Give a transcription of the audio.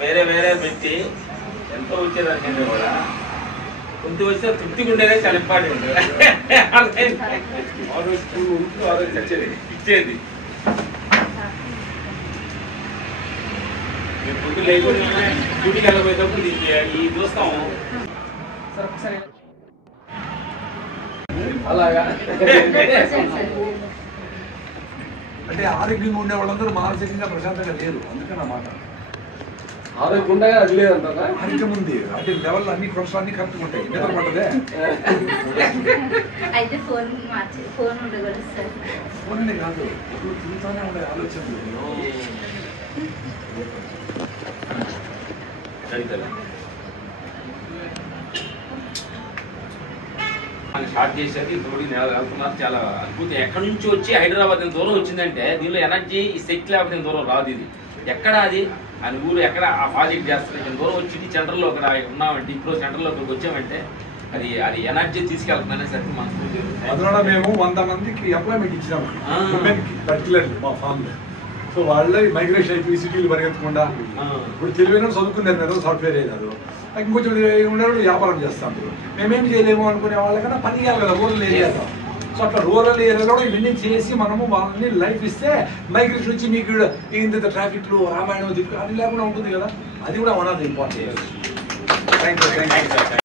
వేరే వేరే పెట్టి ఎంతో వచ్చేదానికంటే కూడా కొంత వచ్చే తృప్తిగా ఉండేదే చాలా ఇంపార్టెంట్. ఇచ్చేది పొద్దు లేకుండా డ్యూటీకి వెళ్ళబోయేటప్పుడు ఈ చూస్తాం అలాగా. అంటే ఆరోగ్యంగా ఉండే వాళ్ళందరూ మానసికంగా ప్రశాంతంగా లేరు, అందుకని మాట ఆరోగ్యంగా అది లేదంటారా? ఆరోగ్యం ఉంది అంటే లెవెల్ అన్ని కొలస్ట్రాల్ అన్ని కరెక్ట్గా ఉంటాయి, నిద్ర పట్టదే. ఫోన్ కాదు, ఇప్పుడు తిరుగుతానే ఉండే ఆలోచనలు. స్టార్ట్ చేసేది తోడి వెళ్తున్నారు, చాలా అద్భుతం. ఎక్కడి నుంచి వచ్చి హైదరాబాద్ దూరం వచ్చిందంటే దీనిలో ఎనర్జీ ఈ శక్తి లేకపోతే దూరం రాదు. ఇది ఎక్కడ అది అని ఊరు ఎక్కడ ఆ ప్రాజెక్ట్ చేస్తారు దూరం వచ్చి సెంటర్లో అక్కడ ఉన్నామంటే ఇప్పుడు సెంటర్లో ఇక్కడికి వచ్చామంటే అది అది ఎనర్జీ తీసుకెళ్తుందనే సరికి మనసు. అందులో మేము 100 మందికి ఎంప్లాయ్మెంట్ ఇచ్చినాము పర్టికులర్లీ మా ఫామ్ లో. సో వాళ్ళే మైగ్రేషన్ అయిపోయి సిటీలు పరిగెత్తకుండా ఇప్పుడు తెలివైన చదువుకున్నారు కదా, సాఫ్ట్వేర్ అయినారు, ఇంకొంచెం ఉండేవాళ్ళు వ్యాపారం చేస్తాం. మేమేం చేయలేము అనుకునే వాళ్ళకన్నా పని చేయాలి కదా రూరల్ ఏరియాలో. సో అట్లా రూరల్ ఏరియాలో ఇవన్నీ చేసి మనము వాళ్ళని లైఫ్ ఇస్తే మైగ్రేషన్ వచ్చి మీకు ఇంత ట్రాఫిక్లు రామాయణం అది లేకుండా ఉంటుంది కదా, అది కూడా one of the important. Thank you.